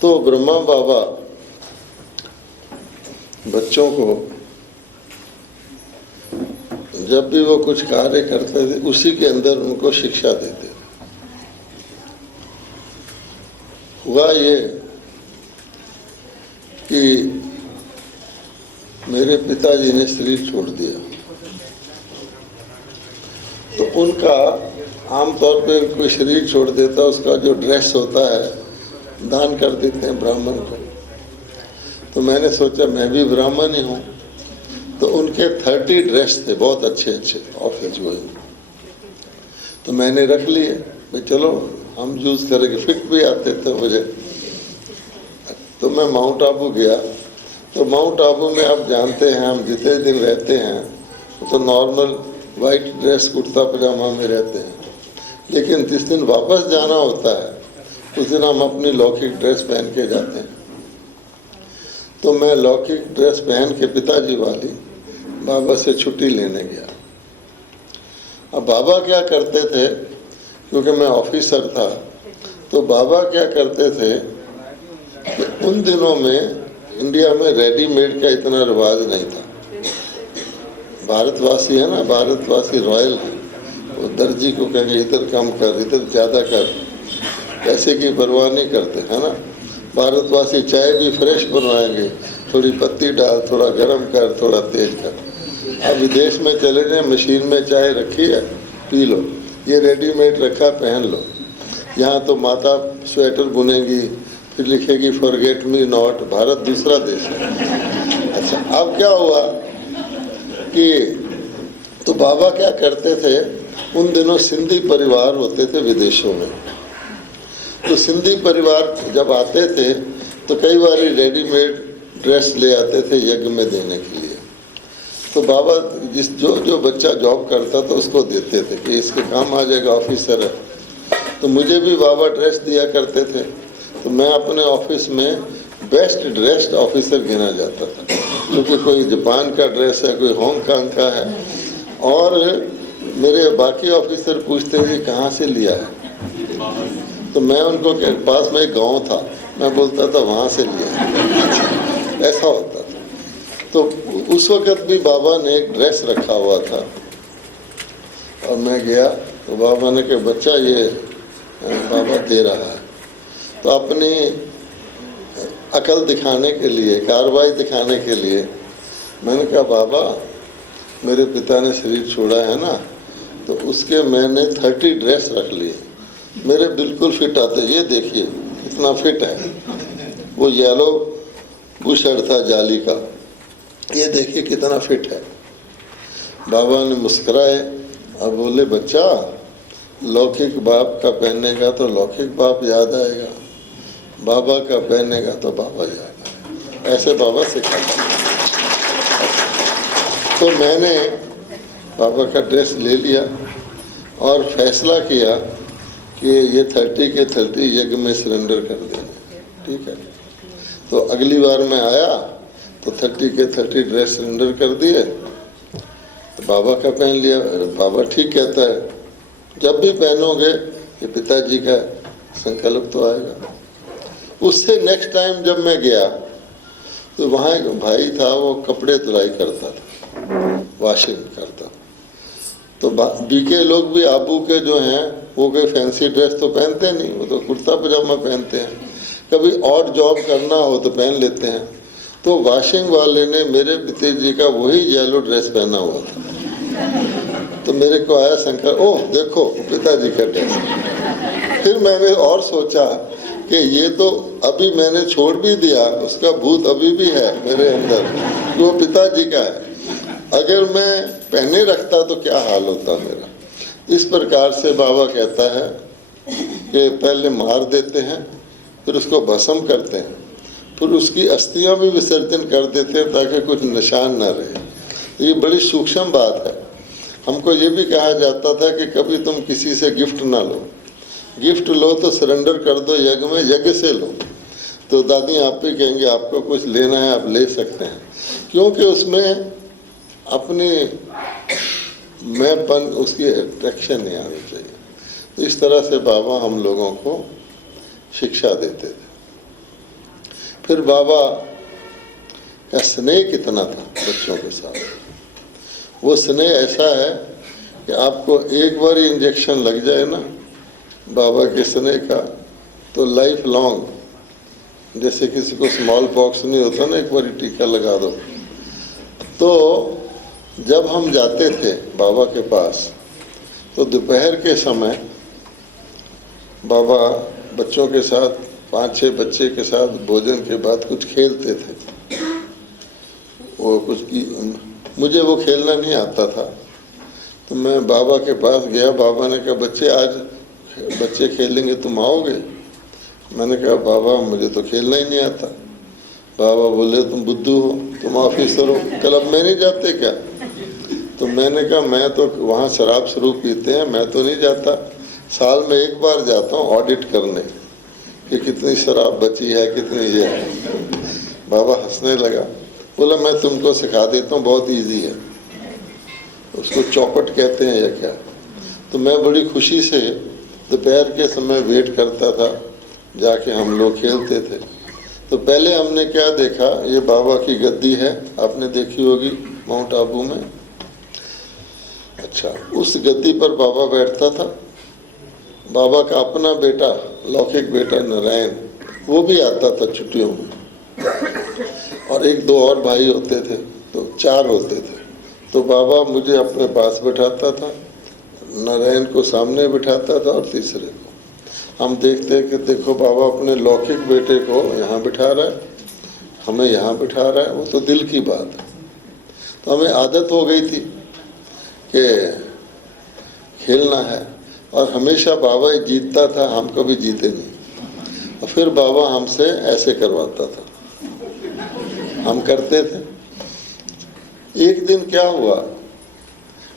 तो ब्रह्मा बाबा बच्चों को जब भी वो कुछ कार्य करते थे उसी के अंदर उनको शिक्षा देते थे। हुआ ये कि मेरे पिताजी ने शरीर छोड़ दिया, तो उनका आमतौर पे कोई शरीर छोड़ देता है उसका जो ड्रेस होता है दान कर देते हैं ब्राह्मण को। तो मैंने सोचा मैं भी ब्राह्मण ही हूँ, तो उनके 30 ड्रेस थे बहुत अच्छे अच्छे ऑफिस हुए, तो मैंने रख लिए भाई चलो हम यूज़ करेंगे, फिट भी आते थे मुझे। तो मैं माउंट आबू गया, तो माउंट आबू में आप जानते हैं हम जितने दिन रहते हैं तो नॉर्मल वाइट ड्रेस कुर्ता पजामा में रहते हैं, लेकिन जिस दिन वापस जाना होता है उस दिन हम अपनी लौकिक ड्रेस पहन के जाते हैं। तो मैं लौकिक ड्रेस पहन के पिताजी वाली बाबा से छुट्टी लेने गया। अब बाबा क्या करते थे, क्योंकि मैं ऑफिसर था, तो बाबा क्या करते थे कि उन दिनों में इंडिया में रेडीमेड का इतना रिवाज नहीं था। भारतवासी है ना, भारतवासी रॉयल है, वो दर्जी को कहेंगे इधर कम कर इधर ज़्यादा कर, पैसे की परवाह नहीं करते है ना। भारतवासी चाय भी फ्रेश बनवाएंगे, थोड़ी पत्ती डाल, थोड़ा गरम कर, थोड़ा तेज कर। अब विदेश में चले जाए मशीन में चाय रखी है पी लो, ये रेडीमेड रखा पहन लो। यहाँ तो माता स्वेटर बुनेगी फिर लिखेगी फॉरगेट मी नॉट, भारत दूसरा देश है। अच्छा अब क्या हुआ कि तो बाबा क्या करते थे, उन दिनों सिंधी परिवार होते थे विदेशों में, तो सिंधी परिवार जब आते थे तो कई बार रेडीमेड ड्रेस ले आते थे यज्ञ में देने के लिए। तो बाबा जो बच्चा जॉब करता था उसको देते थे कि इसके काम आ जाएगा, ऑफिसर है। तो मुझे भी बाबा ड्रेस दिया करते थे, तो मैं अपने ऑफिस में बेस्ट ड्रेस्ड ऑफिसर गिना जाता था, क्योंकि कोई जापान का ड्रेस है, कोई हांगकांग का है। और मेरे बाकी ऑफिसर पूछते थे कहाँ से लिया है, तो मैं उनको पास में एक गांव था, मैं बोलता था वहाँ से लिया। ऐसा होता था। तो उस वक़्त भी बाबा ने एक ड्रेस रखा हुआ था और मैं गया तो बाबा ने कहा बच्चा ये बाबा दे रहा है। तो अपनी अकल दिखाने के लिए, कार्रवाई दिखाने के लिए मैंने कहा बाबा मेरे पिता ने शरीर छोड़ा है ना, तो उसके मैंने 30 ड्रेस रख लिए, मेरे बिल्कुल फिट आते, ये देखिए इतना फिट है। वो येलो बुशर्ट था जाली का, ये देखिए कितना फिट है। बाबा ने मुस्कुराए और बोले बच्चा लौकिक बाप का पहनेगा तो लौकिक बाप याद आएगा, बाबा का पहनेगा तो बाबा याद आएगा। ऐसे बाबा सिखाते। तो मैंने बाबा का ड्रेस ले लिया और फैसला किया कि ये 30 के 30 यज्ञ में सरेंडर कर देंगे, ठीक है। तो अगली बार मैं आया तो 30 के 30 ड्रेस सरेंडर कर दिए, तो बाबा का पहन लिया। बाबा ठीक कहता है, जब भी पहनोगे ये पिताजी का संकल्प तो आएगा। उससे नेक्स्ट टाइम जब मैं गया तो वहाँ एक भाई था, वो कपड़े धुलाई करता था, वॉशिंग करता। तो बीके लोग भी आबू के जो हैं वो कोई फैंसी ड्रेस तो पहनते नहीं, वो तो कुर्ता पजामा पहनते हैं, कभी और जॉब करना हो तो पहन लेते हैं। तो वॉशिंग वाले ने मेरे पिताजी का वही येलो ड्रेस पहना हुआ था, तो मेरे को आया शंकर, ओह देखो पिताजी का ड्रेस। फिर मैंने और सोचा कि ये तो अभी मैंने छोड़ भी दिया, उसका भूत अभी भी है मेरे अंदर, वो पिताजी का है। अगर मैं पहने रखता तो क्या हाल होता मेरा। इस प्रकार से बाबा कहता है कि पहले मार देते हैं, फिर उसको भस्म करते हैं, फिर उसकी अस्थियां भी विसर्जन कर देते हैं ताकि कुछ निशान ना रहे। ये बड़ी सूक्ष्म बात है। हमको ये भी कहा जाता था कि कभी तुम किसी से गिफ्ट ना लो, गिफ्ट लो तो सरेंडर कर दो यज्ञ में, यज्ञ से लो। तो दादी आप भी कहेंगे आपको कुछ लेना है आप ले सकते हैं, क्योंकि उसमें अपनी मैंपन, उसकी अट्रैक्शन नहीं आनी चाहिए। तो इस तरह से बाबा हम लोगों को शिक्षा देते थे। फिर बाबा का स्नेह कितना था बच्चों के साथ। वो स्नेह ऐसा है कि आपको एक बार इंजेक्शन लग जाए ना बाबा के स्नेह का तो लाइफ लॉन्ग, जैसे किसी को स्मॉल पॉक्स नहीं होता ना, एक बार टीका लगा दो। तो जब हम जाते थे बाबा के पास तो दोपहर के समय बाबा बच्चों के साथ 5-6 बच्चे के साथ भोजन के बाद कुछ खेलते थे। वो कुछ मुझे वो खेलना नहीं आता था, तो मैं बाबा के पास गया। बाबा ने कहा बच्चे आज बच्चे खेलेंगे, तुम आओगे? मैंने कहा बाबा मुझे तो खेलना ही नहीं आता। बाबा बोले तुम बुद्धू हो, तुम ऑफिसर हो, क्लब में नहीं जाते क्या? तो मैंने कहा मैं तो वहाँ शराब शुरू पीते हैं, मैं तो नहीं जाता। साल में एक बार जाता हूँ ऑडिट करने कि कितनी शराब बची है, कितनी ये है। बाबा हंसने लगा, बोला मैं तुमको सिखा देता हूँ, बहुत इजी है, उसको चौपट कहते हैं या क्या। तो मैं बड़ी खुशी से दोपहर के समय वेट करता था, जाके हम लोग खेलते थे। तो पहले हमने क्या देखा, ये बाबा की गद्दी है, आपने देखी होगी माउंट आबू में। अच्छा, उस गद्दी पर बाबा बैठता था। बाबा का अपना बेटा, लौकिक बेटा नारायण, वो भी आता था छुट्टियों में, और 1-2 और भाई होते थे, तो 4 होते थे। तो बाबा मुझे अपने पास बिठाता था, नारायण को सामने बिठाता था, और तीसरे को। हम देखते कि देखो बाबा अपने लौकिक बेटे को यहाँ बिठा रहा है, हमें यहाँ बिठा रहा है। वो तो दिल की बात है। तो हमें आदत हो गई थी कि खेलना है, और हमेशा बाबा ही जीतता था, हम कभी जीते नहीं। और फिर बाबा हमसे ऐसे करवाता था, हम करते थे। एक दिन क्या हुआ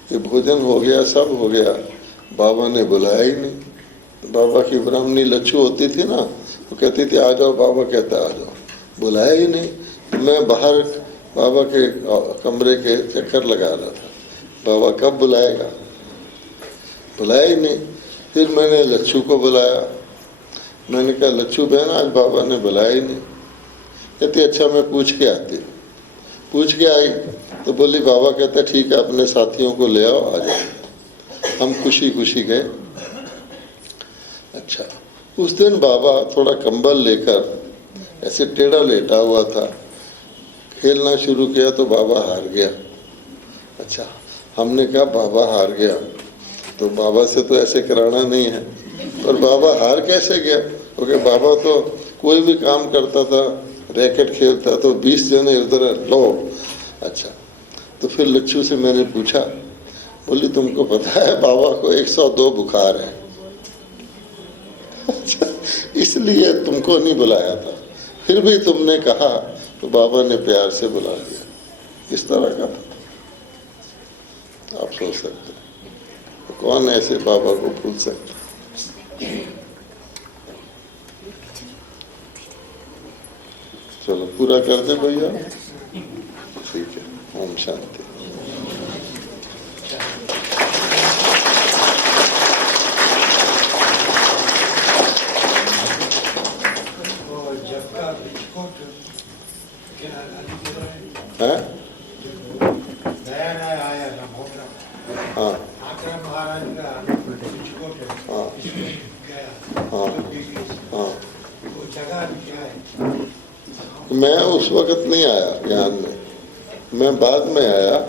कि भोजन हो गया, सब हो गया, बाबा ने बुलाया ही नहीं। बाबा की ब्राह्मणी लच्छू होती थी ना, वो कहती थी आ जाओ, बाबा कहता आ जाओ, बुलाया ही नहीं। मैं बाहर बाबा के कमरे के चक्कर लगा रहा था, बाबा कब बुलाएगा, बुलाया ही नहीं। फिर मैंने लच्छू को बुलाया, मैंने कहा लच्छू बहन आज बाबा ने बुलाया ही नहीं। कहती अच्छा मैं पूछ के आती। पूछ के आई तो बोली बाबा कहता ठीक है अपने साथियों को ले आओ, आ जाओ। हम खुशी खुशी गए। अच्छा, उस दिन बाबा थोड़ा कंबल लेकर ऐसे टेढ़ा लेटा हुआ था। खेलना शुरू किया तो बाबा हार गया। अच्छा, हमने कहा बाबा हार गया तो बाबा से तो ऐसे कराना नहीं है, पर बाबा हार कैसे गया? क्योंकि बाबा तो कोई भी काम करता था, रैकेट खेलता तो 20 जने उधर लो। अच्छा, तो फिर लच्छू से मैंने पूछा, बोली तुमको पता है बाबा को 102 बुखार है। अच्छा, इसलिए तुमको नहीं बुलाया था, फिर भी तुमने कहा तो बाबा ने प्यार से बुला लिया। इस तरह का था, आप सोच सकते हैं तो कौन ऐसे बाबा को भूल सकता। चलो पूरा कर दे भैया, ठीक है। ओम शांति। है? हाँ मैं उस वक्त नहीं आया ज्ञान में, मैं बाद में आया।